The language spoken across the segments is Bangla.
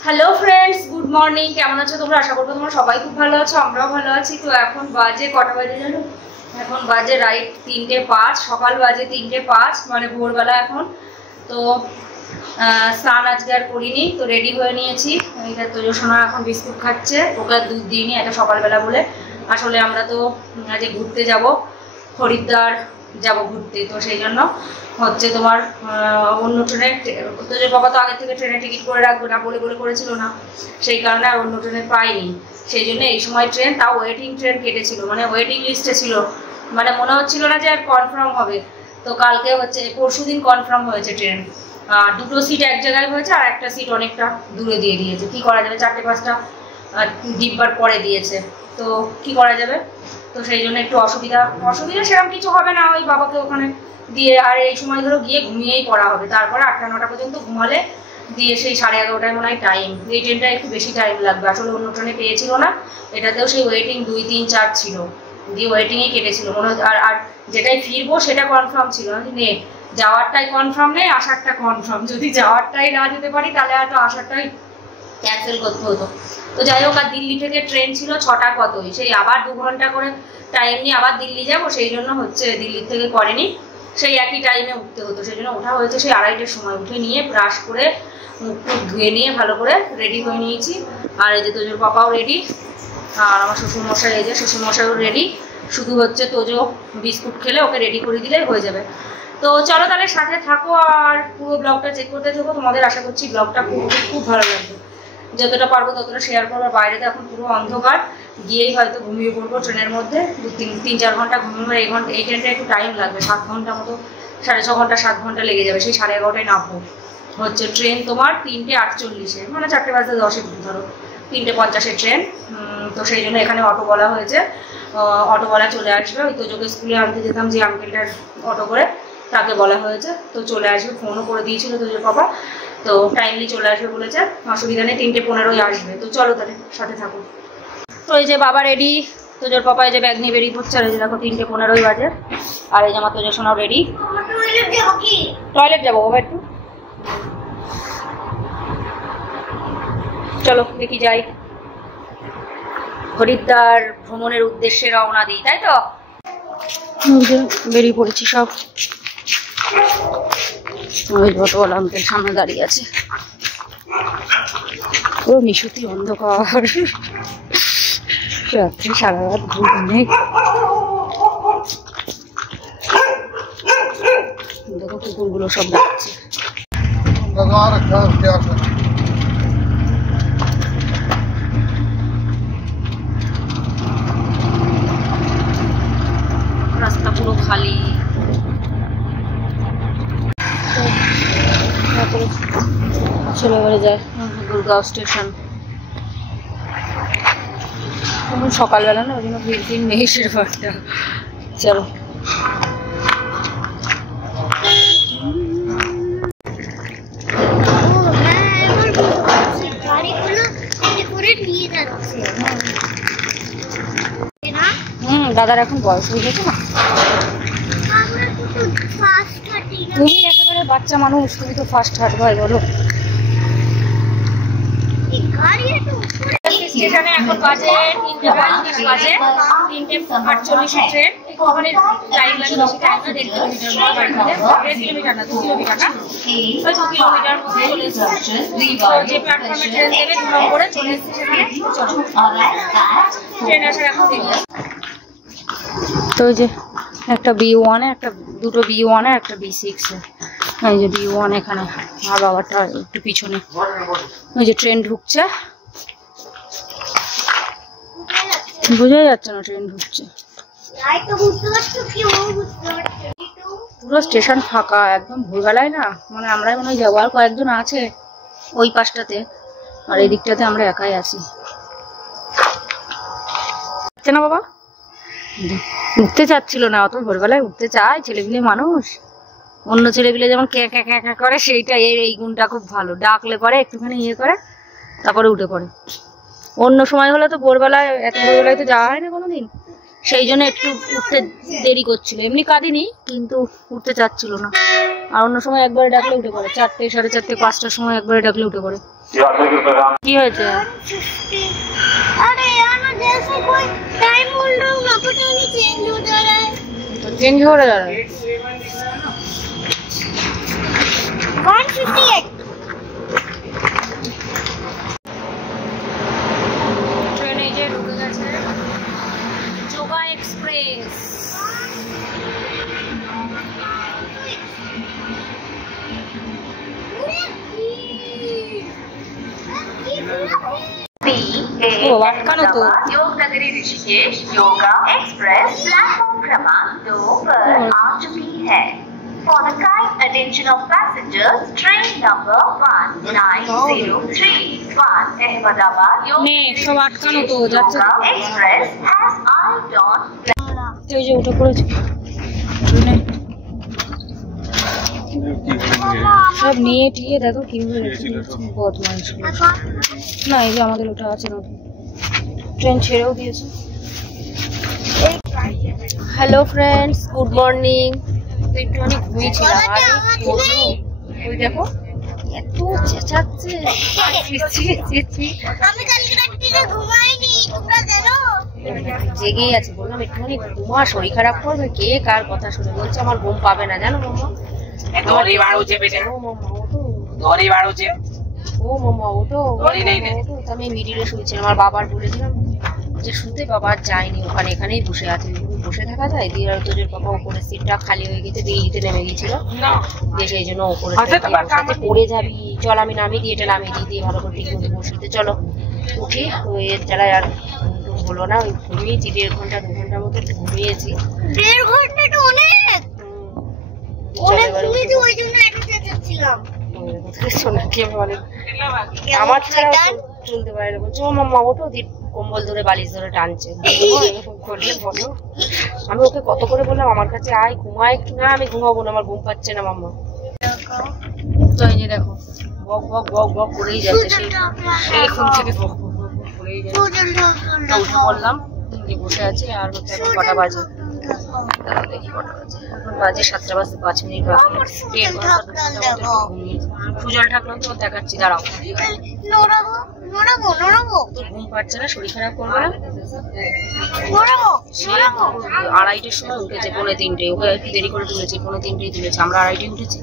Hello friends, good morning. কেমন আছো তোমরা? আশা করবো তোমরা সবাই খুব ভালো আছো, আমরাও ভালো আছি। তো এখন বাজে কটা বাজে জানো? এখন বাজে রাইট 3:05, সকাল বাজে 3:05, মানে ভোরবেলা এখন। তো স্নান আজকে আর করিনি, তো রেডি হয়ে নিয়েছি। এইটা তোজো এখন বিস্কুট খাচ্ছে, ওকে আর দুধ দিইনি এটা সকালবেলা বলে। আসলে আমরা তো আজকে ঘুরতে যাব, হরিদ্বার যাব ঘুরতে, তো সেই জন্য হচ্ছে তোমার অন্য ট্রেনে। তোদের বাবা তো আগে থেকে ট্রেনে টিকিট করে রাখবে না বলে করেছিল না, সেই কারণে আর অন্য ট্রেনে পাইনি। সেই জন্য এই সময় ট্রেন, তাও ওয়েটিং ট্রেন কেটেছিল, মানে ওয়েটিং লিস্টে ছিল, মানে মনে হচ্ছিল না যে আর কনফার্ম হবে। তো কালকে হচ্ছে পরশুদিন কনফার্ম হয়েছে ট্রেন। দুটো সিট এক জায়গায় হয়েছে আর একটা সিট অনেকটা দূরে দিয়ে দিয়েছে। কি করা যাবে, 4-5টা ডিব্বার পরে দিয়েছে, তো কি করা যাবে। তো সেই জন্য একটু অসুবিধা সেরকম কিছু হবে না, ওই বাবাকে ওখানে দিয়ে আর এই সময় ধরো গিয়ে ঘুমিয়েই পড়া হবে। তারপরে 8টা-9টা পর্যন্ত ঘুমালে দিয়ে সেই 11:30টায় মনে হয় টাইম। এই ট্রেনটা একটু বেশি টাইম লাগবে, আসলে অন্য ট্রেনে পেয়েছিল না, এটাতেও সেই ওয়েটিং 2-3-4 ছিল, দিয়ে ওয়েটিংয়ে কেটেছিল মনে হয়। আর যেটাই ফিরবো সেটা কনফার্ম ছিল নে, যাওয়ারটাই কনফার্ম নেই, আসারটা কনফার্ম। যদি যাওয়ারটাই না যেতে পারি তাহলে হয়তো আসারটাই ক্যান্সেল করতে হতো। তো যাই হোক, আর দিল্লি থেকে ট্রেন ছিল 6টা কতই, সেই আবার 2 ঘন্টা করে টাইম নিয়ে আবার দিল্লি যাবো, সেই জন্য হচ্ছে দিল্লির থেকে করেনি, সেই একই টাইমে উঠতে হতো। সেই জন্য ওঠা হয়েছে সেই 2:30টার সময়। উঠে নিয়ে ব্রাশ করে মুখ টুক ধুয়ে নিয়ে ভালো করে রেডি হয়ে নিয়েছি। আর এই যে তোজোর পাপাও রেডি, আর আমার শ্বশুরমশাই, এই যে শ্বশুরমশাইও রেডি। শুধু হচ্ছে তোজো বিস্কুট খেলে ওকে রেডি করে দিলেই হয়ে যাবে। তো চলো তাহলে সাথে থাকো আর পুরো ব্লগটা চেক করতে থাকো। তোমাদের আশা করছি ব্লগটা খুব ভালো লাগবে, যতটা পারবো ততটা শেয়ার করবো। বাইরে তো এখন পুরো অন্ধকার, গিয়েই হয়তো ঘুমিয়ে পড়বো ট্রেনের মধ্যে। 3-4 ঘন্টা ঘুমিয়ে, এই ট্রেনটা একটু টাইম লাগবে, 7 ঘন্টা মতো, 6.5 ঘন্টা 7 ঘন্টা লেগে যাবে। সেই 11:30টায় নামবো। হচ্ছে ট্রেন তোমার 3:48-এ, মানে 4:10 ধরো, 3:50-এর ট্রেন। তো সেই জন্য এখানে অটো বলা হয়েছে, অটোওয়ালা চলে আসবে। ওই তোজোকে স্কুলে আনতে যেতাম যে আঙ্কেলটার অটো করে, তাকে বলা হয়েছে, তো চলে আসবে। ফোনও করে দিয়েছিল তোজোর বাবা, তো টাইমলি চলে আসবে বলেছে, অসুবিধা নেই। 3:15-য় আসবে। তো চলো তাহলে সাথে থাকো। তো এই যে বাবা রেডি, তোজোর পাপা এই যে ব্যাগ নিয়ে বেরিয়ে পড়ছে। আর এই যে দেখো 3:15 বাজে, আর এই যে আমার তোজো সোনাও রেডি। টয়লেট যাবো বাবা একটু, চলো দেখি যাই। হরিদ্বার ভ্রমণের উদ্দেশ্যে রওনা দিই, তাই তো? বেরিয়ে পড়েছি সব। ওই অটোওয়ালা আঙ্কেল সামনে দাঁড়িয়ে আছে, পুরো নিশুতি অন্ধকার, রাত্রি সারা রাত ঘুম নেই। দেখো কুকুরগুলো সব ডাকছে। রাস্তা পুরো খালি। চলে বেড়ে যায় গুরগাঁও স্টেশন। সকালবেলা না, ওই জন্য ভিড় নেই সেরকমটা। চলো দাদার এখন বয়স হয়ে গেছে না, তুমি একেবারে বাচ্চা মানুষ, তুমি তো ফার্স্ট হাঁট ভাই বলো। স্টেশনে এখন বাজে 3:35 বাজে, 3:48 ট্রেন। ওখানে টাইম লাগে, বেশি টাইম না, 1.5 কিলোমিটার না, 2 কিলোমিটার না, ওই 2 কিলোমিটার মধ্যে চলে এসেছে। যে প্ল্যাটফর্মে ট্রেন দেবে 2 নম্বরে চলে এসেছে সেখানে। চলো ট্রেন আসার এখন দেখবে। তো ওই যে একটা B1-এ, দুটো B1-এ, একটা B6-এ। এই যে B1 এখানে, আর বাবাটা একটু পিছনে। ওই যে ট্রেন ঢুকছে, বোঝাই যাচ্ছে না ট্রেন ঢুকছে। পুরো স্টেশন ফাঁকা একদম ভোরবেলায় না, মানে আমরাই মনে হয় যাবো, আর কয়েকজন আছে ওই পাশটাতে, আর এই দিকটাতে আমরা একাই আছি। না বাবা উঠতে চাচ্ছিল না, অত ভোরবেলায় উঠতে চায় ছেলেপিলে মানুষ। অন্য ছেলেপিলে যেমন ক্যাঁ ক্যাঁ ক্যাঁ ক্যাঁ করে, সেইটা এই গুণটা খুব ভালো, ডাকলে পরে একটুখানি ইয়ে করে তারপরে উঠে পড়ে। অন্য সময় হলে তো ভোরবেলায়, এত ভোরবেলায় তো যাওয়া হয় না কোনোদিন, সেই জন্য একটু উঠতে দেরি করছিল। এমনি কাঁদিনি, কিন্তু উঠতে চাচ্ছিল না। আর অন্য সময় একবারে ডাকলে উঠে পড়ে, 4টে, 4:30, 5টার সময় একবারে ডাকলে উঠে পড়ে। কি হয়েছে? চেঞ্জ हो रहा है। 158 ট্রেনে যে ঢুকে গেছে যোগা এক্সপ্রেস। अटकानो तो योग नगरी ऋषिकेश योगा एक्सप्रेस प्लेटफॉर्म क्रमांक 2 पर आ चुकी है। For the kind attention of passengers, train number 19031 Ahmedabad Yoga Express has arrived on. এই যে উঠে পড়েছে ট্রেনে, সব নিয়ে টিয়ে দেখো কিভাবে রেখে দিয়েছে বদমাইশ। না এই যে আমাদের ওটা আছে না, ট্রেন ছেড়েও দিয়েছে। Hello friends, good morning. একটু অনেক ঘুমিয়েছিলাম আর ওই দেখো এত চেঁচাচ্ছে, আমি কালকে রাত্রিতে ঘুমাইনি, তোমরা জানো? জেগেই আছে, বললাম একটুখানি ঘুমা, শরীর খারাপ করবে। কে কার কথা শুনে বলছে আমার ঘুম পাবে না, জানো মাম্মা? দড়ি বাড়ুছে পেটে, ও মাম্মা ওঠো, দড়ি বাড়ুছে, ও মাম্মা ওঠো, দড়ি নেই না। আমি মিডিলে শুয়েছিলাম, আমার বাবার বলেছিলাম যে শুতে, বাবা যায়নি, ওখানে এখানেই বসে আছে। বসে থাকা যায়? দিয়ে আর তোদের বাবা উপরে সিটটা খালি হয়ে গেছে, দিল্লিতে নেমে গেছিল, দিয়ে সেই জন্য উপরে পড়ে যাবি, চল আমি নামিয়ে দিয়ে, এটা নামিয়ে দিয়ে দিয়ে ভালো করে ঠিক মতো বসিতে। চলো উঠি, ওই জ্বালায় আর হলো না, ওই ঘুমিয়েছি 1.5 ঘন্টা 2 ঘন্টার মতো ঘুমিয়েছি। 1.5 ঘন্টা তো অনেক অনেক ঘুমিয়েছি, ওই জন্য এত চেঁচাচ্ছিলাম। আমার ছাড়া চলতে পারে না, বলছে ও মাম্মা ওঠো, কম্বল ধরে বালিশ ধরে টানছে। বলো, আমি ওকে কত করে বললাম আমার কাছে আয়, ঘুমায়। না আমি ঘুমাবো না, আমার ঘুম পাচ্ছে না মাম্মা। তো এই যে দেখো বক বক বক বক করেই যাচ্ছে, সেই ঘুম থেকে বক বক বক করেই যাচ্ছে। উঠে বললাম বসে আছি। আর হচ্ছে এখন কটা বাজে, দেখি কটা বাজে, এখন বাজে 7টা বাজতে 5 মিনিট বাকি। সুজল ঠাকুর তো দেখাচ্ছি, দাঁড়াও। ঘুম পাচ্ছে না, শরীর খারাপ করবে না। 2:30টার সময় উঠেছে, 2:45। ওকে একটু দেরি করে তুলেছি, 2:45 তুলেছে। আমরা 2:30 উঠেছি,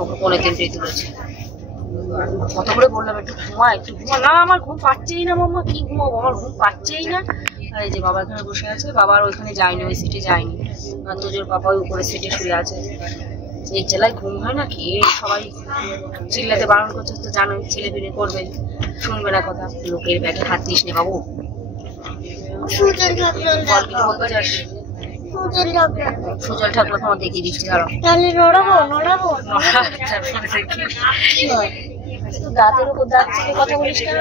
ওকে 2:45 তুলেছে। কত করে বললাম একটু ঘুমা, একটু ঘুমা। না আমার ঘুম পাচ্ছেই না মাম্মা, কি ঘুমাবো, আমার ঘুম পাচ্ছেই না। আর এই যে বাবা এখানে বসে আছে, বাবার ওইখানে যায়নি, ওই সিটে যায়নি। আর তোজোর বাবা ওই উপরে সিটে শুয়ে আছে। এই জেলায় ঘুম হয় না কি? সবাই চিল্লাতে বারণ করছে তো, জানো ছেলে পেলে করবে, শুনবে না কথা। লোকের ব্যাগে হাত দিস নে বাবু। সুজল ঠাকুর তোমার দেখিয়ে দিচ্ছি, দাঁড়াও। দাঁতের উপর দাঁত থেকে কথা বলিস কেন?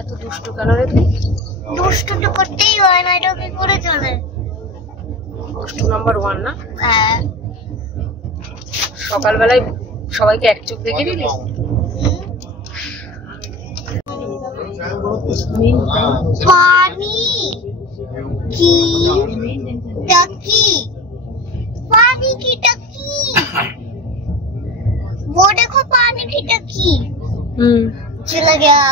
এত দুষ্টু কেন রে তুই? দুষ্টু তো করতেই হয় না, এটা কি করে চলে? দুষ্টু নাম্বার 1 না? হ্যাঁ। সকালবেলায় সবাইকে এক চোখ দেখে দিলিস। पानी की टंकी, पानी की टंकी, वो देखो पानी की टंकी। चला गया।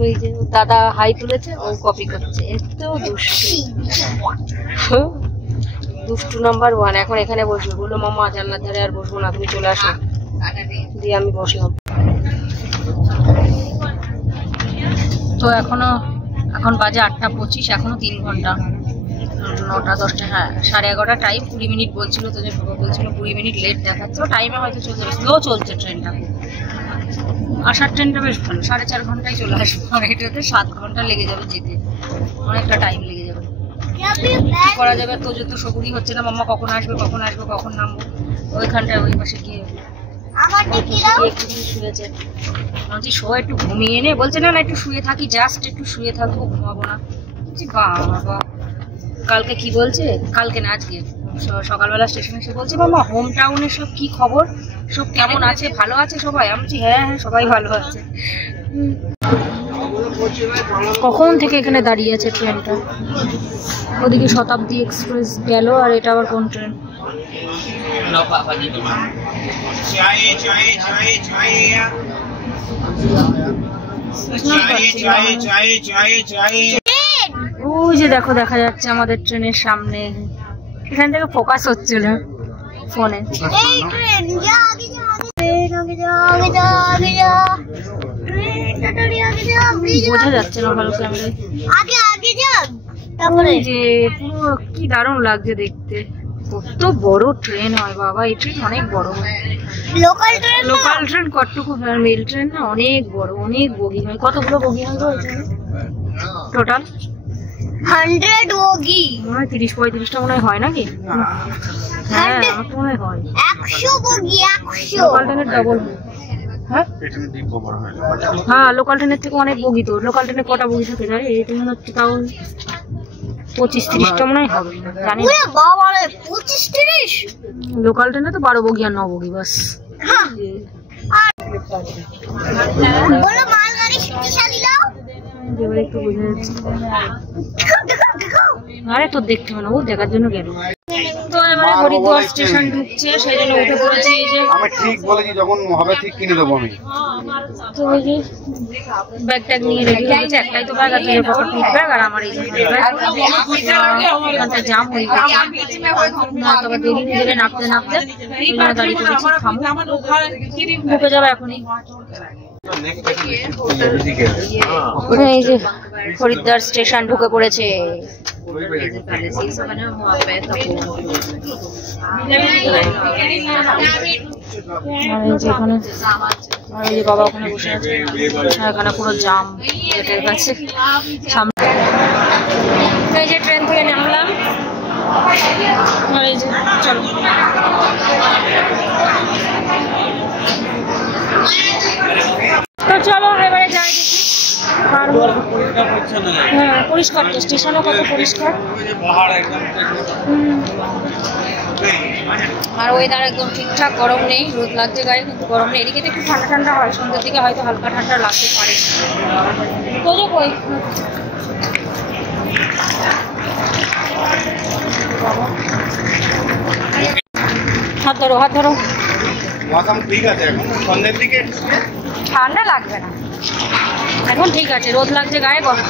ওই যে দাদা হাই তুলেছে, ও কপি করছে। এত দুষ্টু নাম্বার 1। এখন এখানে বসবে, বললো মামা জানলার ধারে আর বসবো না, তুমি চলে আসো। দিয়ে আমি বসলাম। তো এখন বাজে 8:25, এখনো 3 ঘন্টা, 9টা 10টা, হ্যাঁ 11:30 টাইম। 20 মিনিট বলছিল, তো যে বলছিল 20 মিনিট লেট দেখাচ্ছে। টাইমে হয়তো চলছে, স্লো চলছে ট্রেনটা। আসার ট্রেনটা বেশ ভালো, 4.5 ঘন্টায় চলে আসবো। এটাতে 7 ঘন্টা লেগে যাবে যেতে, অনেকটা টাইম লেগে যাবে। করা যাবে, তো যত সবুরই হচ্ছে না মাম্মা কখন আসবে কখন আসবে কখন নামবো। ওইখানটায় ওই পাশে গিয়ে একটু শুয়েছে, বলছি শো একটু ঘুমিয়ে নে, বলছে না না একটু শুয়ে থাকি, জাস্ট একটু শুয়ে থাকবো, ঘুমাবো না। বলছি বাবা, কালকে কি বলছে, কালকে না আজকে সকালবেলা স্টেশনে এসে বলছে মামা হোম টাউনের সব কি খবর, সব কেমন আছে, ভালো আছে সবাই? আমি বলছি হ্যাঁ হ্যাঁ সবাই ভালো আছে। কখন থেকে এখানে দাঁড়িয়ে আছে ট্রেনটা, ওদিকে শতাব্দী এক্সপ্রেস গেল, আর এটা আবার কোন ট্রেন? ওই যে দেখো দেখা যাচ্ছে আমাদের ট্রেনের সামনে, এখান থেকে ফোকাস হচ্ছিল ফোনে। বোঝা যাচ্ছে না ভালো ক্যামেরায়। তারপরে যে পুরো কি দারুণ লাগছে দেখতে, কত বড় ট্রেন হয় বাবা, এই ট্রেন অনেক বড় হয়। লোকাল ট্রেন কতটুকু, মেল ট্রেন না অনেক বড়, অনেক বগি হয়। কতগুলো বগি হয় টোটাল? 100 বগি, 30-35টা মনে হয় নাকি? হ্যাঁ আমার তো মনে হয় 100 বগি, 100 লোকাল ট্রেনের ডবল। হ্যাঁ লোকাল ট্রেনের থেকে অনেক বগি তো। লোকাল ট্রেনে কটা বগি থাকে জানি? এই ট্রেন হচ্ছে তাও 25-30টা মনে হয়, জানি না। লোকাল ট্রেনে তো 12 বগি আর 9 বগি বাস। একটু বোঝা যাচ্ছে, আরে তোর দেখতে হবে না, ও দেখার জন্য গেল। তো এবারে হরিদ্বার স্টেশন ঢুকছে, সেই জন্য উঠে পড়েছে। এই যে আমি ঠিক বলেছি, যখন হবে ঠিক কিনে দেবো আমি। তো ওই যে ব্যাগ ট্যাগ নিয়ে রেডি হয়েছে, একটাই তো ব্যাগ আছে, ব্যাগ আর আমার এই ব্যাগ। জাম হয়ে গেছে, তবে দেরি ধীরে নামতে নামতে দাঁড়িয়ে পড়েছি, থামো ঢুকে যাবে এখনই। এই যে হরিদ্বার স্টেশন ঢুকে পড়েছে। বাবা ওখানে বসে আছে, এখানে পুরো জাম গেটের কাছে সামনে। এই যে ট্রেন থেকে নামলাম, এই যে চলো তো চলো এবারে যাই দেখি। হ্যাঁ পরিষ্কার তো, স্টেশনও কত পরিষ্কার, আর ওয়েদার একদম ঠিকঠাক, গরম নেই, রোদ লাগছে গায়ে কিন্তু গরম নেই। এদিকে তো একটু ঠান্ডা ঠান্ডা হয়, সন্ধ্যের দিকে হয়তো হালকা ঠান্ডা লাগতে পারে। তো যে কই হাত ধরো হাত ধরো, ঠিক আছে, এখন সন্ধ্যের দিকে ঠান্ডা লাগবে না এখন, ঠিক আছে, রোদ লাগছে গায়ে, গরম।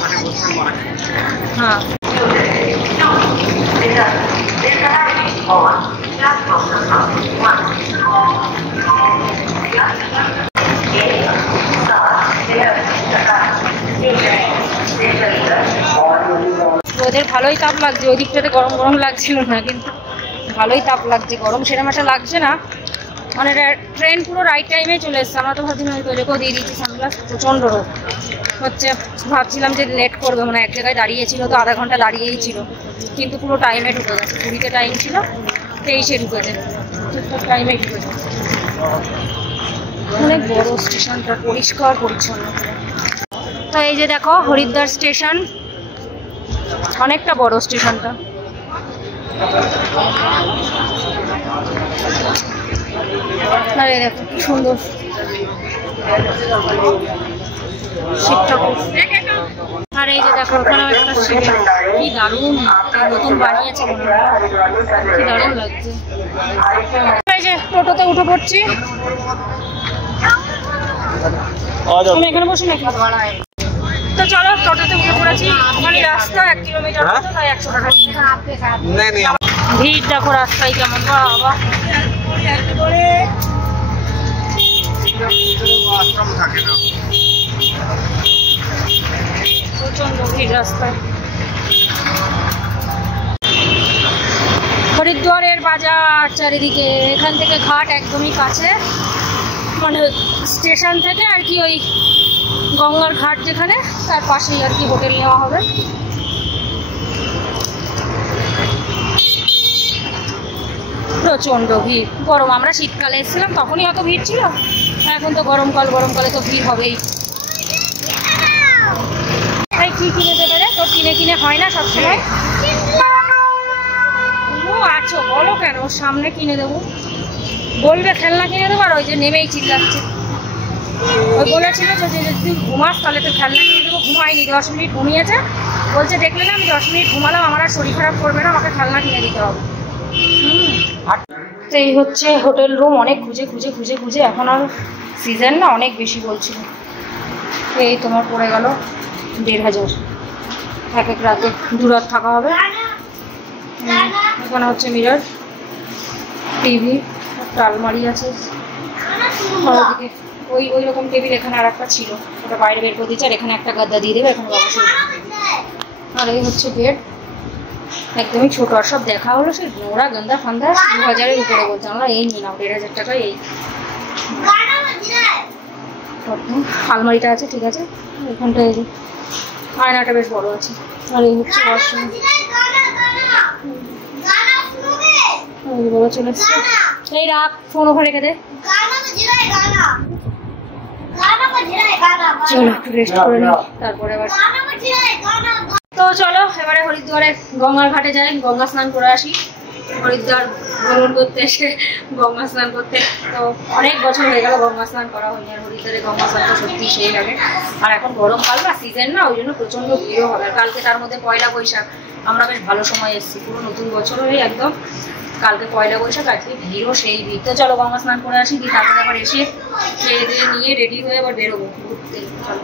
হ্যাঁ রোদের ভালোই তাপ লাগছে, ওই দিকটাতে গরম গরম লাগছিল না, কিন্তু ভালোই তাপ লাগছে, গরম সেরকম একটা লাগছে না। মানে ট্রেন পুরো রাইট টাইমে চলে এসছে। আমরা তো ভাবছিলাম আমি তোদেরকেও দিয়ে দিচ্ছি সানগ্লাস, প্রচণ্ড রোদ হচ্ছে, ভাবছিলাম যে লেট করবে, মানে এক জায়গায় দাঁড়িয়েছিল তো আধা ঘন্টা দাঁড়িয়েই ছিল, কিন্তু পুরো টাইমে ঢুকে গেছে। 20-তে টাইম ছিল, 23-এ ঢুকেছে, ঠিকঠাক টাইমে ঢুকেছে। অনেক বড় স্টেশনটা, পরিষ্কার পরিচ্ছন্ন। তো এই যে দেখো হরিদ্বার স্টেশন, অনেকটা বড় স্টেশনটা। আরে দেখো কি সুন্দর শিব ঠাকুর। আর এই যে দেখো ওখানে একটা শিব, কি দারুণ, নতুন বানিয়েছে মনে হয়, কি দারুণ লাগছে। এই যে টোটোতে উঠে পড়ছি, আমি এখানে বসে নাকি। তো চলো টোটোতে উঠে পড়েছি, মানে রাস্তা 1 কিলোমিটার মতো, তাই 100 টাকা। ভিড় দেখো রাস্তায় কেমন, বাবা প্রচন্ড ভিড় রাস্তায়। হরিদ্বারের বাজার চারিদিকে, এখান থেকে ঘাট একদমই কাছে, মানে স্টেশন থেকে আর কি ওই গঙ্গার ঘাট যেখানে, তার পাশেই আর কি হোটেল নেওয়া হবে। প্রচণ্ড ভিড়। গরম, আমরা শীতকালে এসেছিলাম তখনই অত ভিড় ছিল, এখন তো গরমকালে তো ভিড় হবেই। তাই কি কিনে দেবে রে? তোর কিনে হয় না সবসময়? ও আছো, বলো কেন? ওর সামনে কিনে দেবো বলবে, খেলনা কিনে দেবো, আর ওই যে নেমেই চিল্লাচ্ছে। ওই বলেছিল যে যদি ঘুমাস তাহলে তো খেলনা কিনে দেবো, ঘুমায়নি, 10 মিনিট ঘুমিয়েছে। বলছে দেখলে না আমি 10 মিনিট ঘুমালাম, আমার আর শরীর খারাপ করবে না, আমাকে খেলনা কিনে দিতে হবে। তো এই হচ্ছে হোটেল রুম। অনেক খুঁজে এখন আর সিজন না, অনেক বেশি বলছিল। এই তোমার পড়ে গেল 1500 এক রাতে, 2 রাত থাকা হবে। এখানে হচ্ছে মিরর, টিভি, একটা আলমারি আছে ওদিকে, ওই রকম টেবিল এখানে আর একটা ছিল, ওটা বাইরে বের করে দিচ্ছে। আর এখানে একটা গাদা দিয়ে দেবে, এখানে বাবা শুয়ে। আর এই হচ্ছে বেড, একদমই ছোট। আর সব দেখা হলো সে নোংরা গন্ধা ফান্দা 2000-এর উপরে বলছে। আমরা এই নিই না, 1500 টাকা। এই আলমারিটা আছে, ঠিক আছে। এখানটা এই আয়নাটা বেশ বড় আছে। আর এই হচ্ছে ওয়াশরুম। বড় চলে এসছে। এই রাখ, ফোন ওখানে রেখে দে। চলো একটু রেস্ট করে নিই, তারপরে আবার। তো চলো এবারে হরিদ্বারে গঙ্গার ঘাটে যাই, গঙ্গা স্নান করে আসি। হরিদ্বার ভ্রমণ করতে এসে গঙ্গা স্নান করতে তো অনেক বছর হয়ে গেল গঙ্গা স্নান করা হয়নি। আর হরিদ্বারে গঙ্গা স্নান তো সত্যি সেই লাগে। আর এখন গরমকাল না, সিজন না, ওই জন্য প্রচণ্ড ভিড়ও হবে। আর কালকে তার মধ্যে পয়লা বৈশাখ, আমরা বেশ ভালো সময় এসেছি, পুরো নতুন বছর হয়ে একদম। কালকে পয়লা বৈশাখ, আজকে ভিড়ও সেই ভিড়। তো চলো গঙ্গা স্নান করে আসি, দিয়ে তারপরে আবার এসে খেয়ে দিয়ে নিয়ে রেডি হয়ে আবার বেরোবো ঘুরতে। চলো।